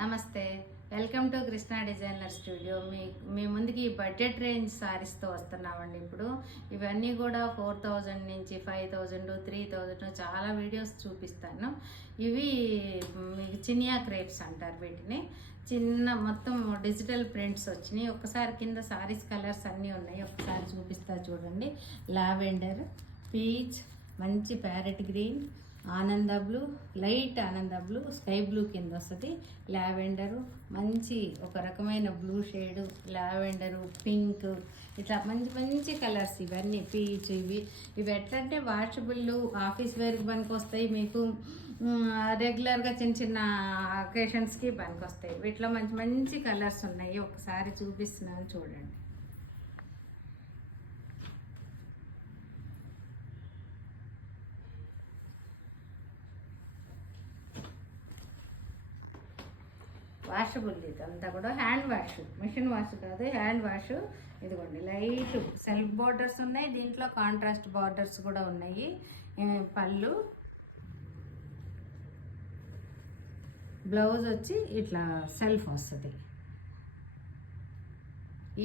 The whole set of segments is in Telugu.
నమస్తే, welcome to Krishna designer studio. మీ ముందుకి బడ్జెట్ రేంజ్ సారీస్తో వస్తున్నామండి. ఇప్పుడు ఇవన్నీ కూడా 4000 నుంచి 5000, 3000 చాలా వీడియోస్ చూపిస్తాను. ఇవి మీకు చినియా క్రేప్స్ అంటారు. వీటిని చిన్న మొత్తం డిజిటల్ ప్రింట్స్ వచ్చినాయి. ఒక్కసారి కింద సారీస్ కలర్స్ అన్నీ ఉన్నాయి, ఒకసారి చూపిస్తా చూడండి. లావెండర్, పీచ్, మంచి ప్యారెట్ గ్రీన్, ఆనంద బ్లూ, లైట్ ఆనంద బ్లూ, స్కై బ్లూ కింద వస్తుంది. లావెండరు, మంచి ఒక రకమైన బ్లూ షేడు, లావెండరు, పింక్, ఇట్లా మంచి మంచి కలర్స్ ఇవన్నీ. పీచ్ ఇవి ఎట్లంటే వాషబుల్, ఆఫీస్ వేర్కి పనికి వస్తాయి, మీకు రెగ్యులర్గా చిన్న చిన్న అకేషన్స్కి పనికి వస్తాయి. వీటిలో మంచి మంచి కలర్స్ ఉన్నాయి, ఒకసారి చూపిస్తున్నాను చూడండి. వాషబుల్ ఇదంతా కూడా హ్యాండ్ వాష్, మిషన్ వాష్ కాదు, హ్యాండ్ వాష్. ఇదిగోండి లైట్ సెల్ఫ్ బార్డర్స్ ఉన్నాయి, దీంట్లో కాంట్రాస్ట్ బార్డర్స్ కూడా ఉన్నాయి. పళ్ళు, బ్లౌజ్ వచ్చి ఇట్లా సెల్ఫ్ వస్తుంది.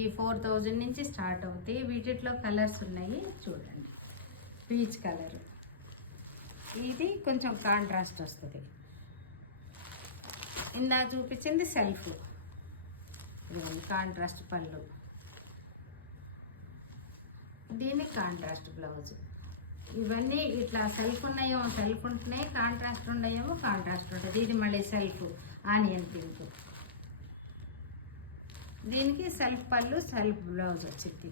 ఈ 4000 నుంచి స్టార్ట్ అవుతాయి. వీటిలో కలర్స్ ఉన్నాయి చూడండి. పీచ్ కలర్, ఇది కొంచెం కాంట్రాస్ట్ వస్తుంది. ఇందా చూపించింది సెల్ఫ్, కాంట్రాస్ట్ పళ్ళు, దీనికి కాంట్రాస్ట్ బ్లౌజ్. ఇవన్నీ ఇట్లా సెల్ఫ్ ఉన్నాయేమో సెల్ఫ్ ఉంటున్నాయి, కాంట్రాస్ట్ ఉన్నాయేమో కాంట్రాస్ట్ ఉంటుంది. ఇది మళ్ళీ సెల్ఫ్ ఆనియన్ పింక్, దీనికి సెల్ఫ్ పళ్ళు, సెల్ఫ్ బ్లౌజ్ వచ్చింది.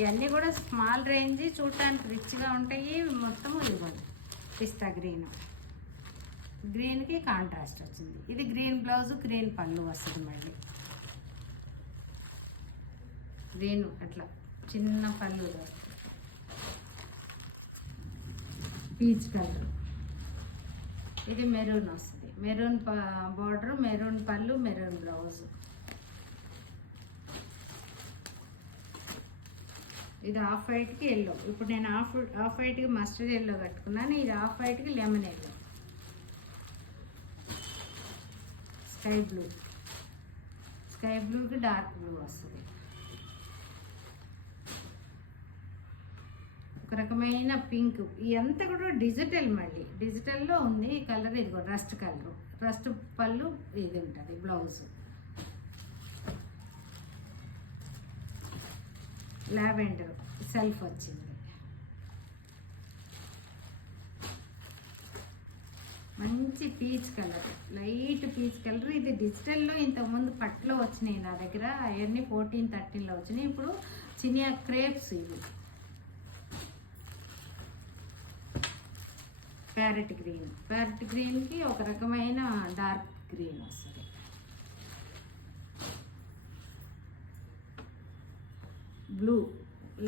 ఇవన్నీ కూడా స్మాల్ రేంజ్, చూడటానికి రిచ్గా ఉంటాయి. మొత్తం ఇవ్వండి. పిస్తా గ్రీన్, గ్రీన్కి కాంట్రాస్ట్ వచ్చింది. ఇది గ్రీన్ బ్లౌజ్, గ్రీన్ పళ్ళు వస్తుంది. మళ్ళీ గ్రీన్ అట్లా చిన్న పళ్ళు వస్తుంది. పీచ్ కలర్, ఇది మెరూన్ వస్తుంది. మెరూన్ బార్డర్, మెరూన్ పళ్ళు, మెరూన్ బ్లౌజ్. ఇది ఆఫ్ వైట్కి ఎల్లో. ఇప్పుడు నేను ఆఫ్ వైట్కి మస్టర్డ్ ఎల్లో కట్టుకున్నాను. ఇది ఆఫ్ వైట్కి lemon yellow. Sky blue, sky బ్లూకి డార్క్ బ్లూ వస్తుంది. ఒక రకమైన పింక్. ఇదంతా కూడా డిజిటల్, మళ్ళీ డిజిటల్లో ఉంది. ఈ కలర్ ఇది కూడా రస్ట్ కలర్, రస్ట్ పళ్ళు, ఇది ఉంటుంది బ్లౌజ్. లావెండర్ సెల్ఫ్ వచ్చింది. మంచి peach colour, light peach colour. ఇది డిజిటల్లో ఇంతకుముందు పట్టులో వచ్చినాయి నా దగ్గర, అవన్నీ 14-13లో వచ్చినాయి. ఇప్పుడు చినియా క్రేప్స్. ఇవి ప్యారెట్ గ్రీన్, ప్యారెట్ గ్రీన్కి ఒక రకమైన డార్క్ గ్రీన్ వస్తుంది. బ్లూ,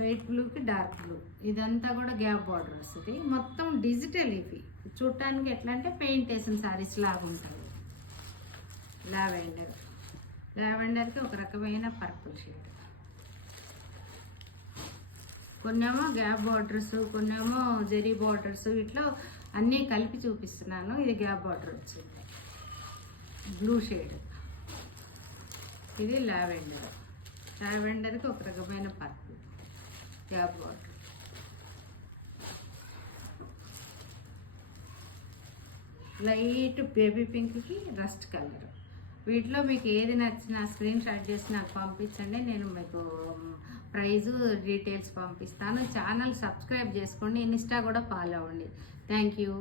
లైట్ బ్లూకి డార్క్ బ్లూ. ఇదంతా కూడా గ్యాప్ బార్డర్ వస్తుంది. మొత్తం డిజిటల్. ఇవి చూడటానికి ఎట్లా అంటే పెయింట్ వేసిన సారీస్ లాగా ఉంటాయి. లావెండర్, లావెండర్కి ఒక రకమైన పర్పుల్ షేడ్. కొన్నేమో గ్యాప్ బార్డర్స్, కొన్నేమో జెరీ బార్డర్స్, ఇట్లా అన్నీ కలిపి చూపిస్తున్నాను. ఇది గ్యాప్ బార్డర్ వచ్చింది, బ్లూ షేడ్. ఇది లావెండర్, లావెండర్కి ఒక రకమైన purple, gap border. Light baby పింక్కి రస్ట్ కలర్. వీటిలో మీకు ఏది నచ్చినా స్క్రీన్ షాట్ చేసి నాకు పంపించండి, నేను మీకు ప్రైజు డీటెయిల్స్ పంపిస్తాను. ఛానల్ సబ్స్క్రైబ్ చేసుకోండి, ఇన్స్టా కూడా ఫాలో అవ్వండి. Thank you.